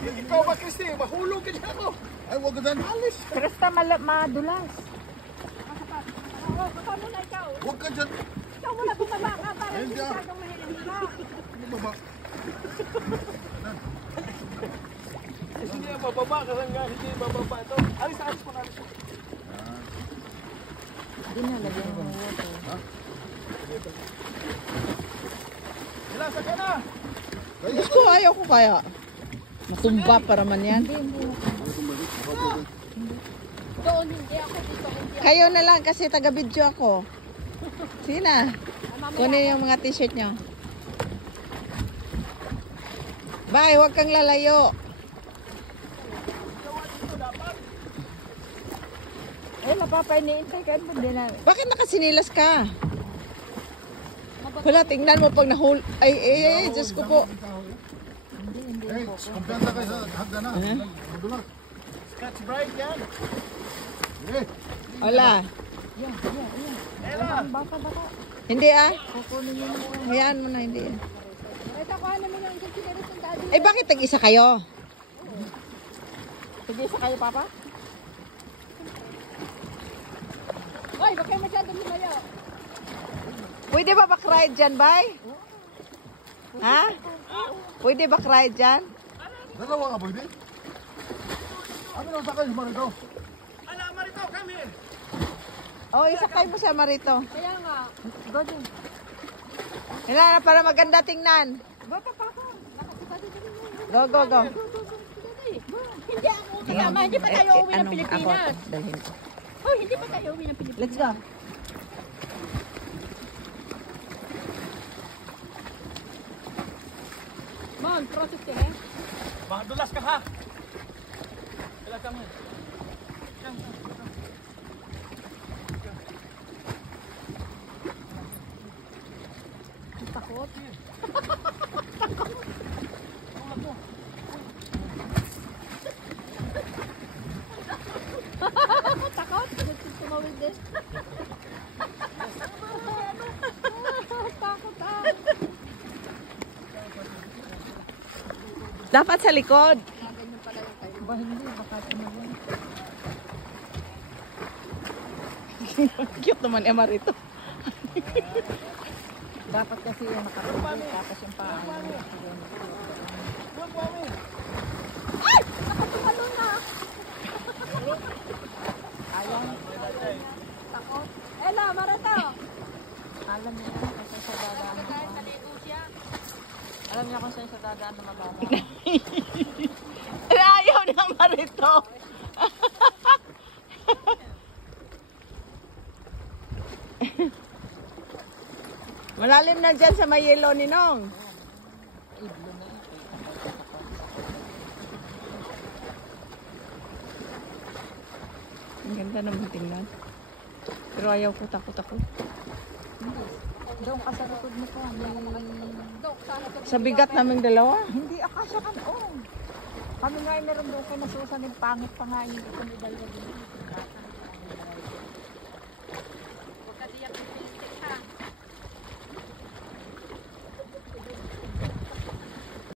Ikaw ba, Christy? Mahulog ka niya ako. Ay, wag ka dyan. Alis. Krista, madulas. Baba mo na ikaw. Wag ka dyan. Ikaw muna bumaba ka para hindi masyadong mahilig ka. Baba. Hindi na mababa kasi nga hindi mababa ito. Alis po namin. Hindi na, lagyan mo ng water. Ilasa ka na! Diyos ko, ayaw ko kaya. Matumba para man yan. Doon, hindi ako dito. Kayo na lang kasi taga-video ako. Sina? Kunin yung mga t-shirt nyo. Bye, huwag kang lalayo. Eh, mapapahiniintay ka mo din na. Bakit nakasinilas ka? Wala, tingnan mo pag nahul... Ay, Diyos ko po. Eh, kumpiyansa kayo sa hagdan na. Madulas. Scotch Brite yan! Eh, Wala. Baka. Hindi ah. Kukunin mo na. Hayaan mo na, hindi. Ito ko naman yung siniris ng daddy. Eh, bakit tag-isa kayo? Sige, sa kayo, Papa? Hoy, baka kayo masyadong lumayo. Pwede ba back-ride dyan, bay? Ha? Pwede back-ride dyan? dalawa ka pwede? Ano nang sakay, Marito? Ala, Marito, come here! Oh, isakay mo siya, Marito. Kaya nga. Go din. Hila na para maganda tingnan. Bata pa ako. Nakasipati din mo. Go, go, go. Hindi ako kasama. Hindi pa tayo uwi ng Pilipinas. Dalhin ko. Oh, hindi pa tayo uwi ng Pilipinas. Let's go. Mon, process ka eh. Madulas ka ha! Ilasa mo. Takot. Takot? Tumawid din. Takot ah. Dapat sa likod. Ba, hindi. Baka tumagal. Cute naman, Marito. Dapat kasi yung nakapagod. Tapos yung paa. Ano na? Ayaw. Takot. Ella, Marito. Alam niya kung saan siya dadaan. Naligo siya. Alam niya kung saan siya dadaan na mababa. Ayaw na, Marito. Malalim na dyan sa may yelo ni Nong. Ang ganda naman tingnan. Pero ayaw ko, takot ako. Doon ka sa likod mo pa. Sa bigat naming dalawa. Hindi, akasya ka noon. Kami nga ay meron doon kayo nasusan ng pangit pa nga yung ito ni dalawa din.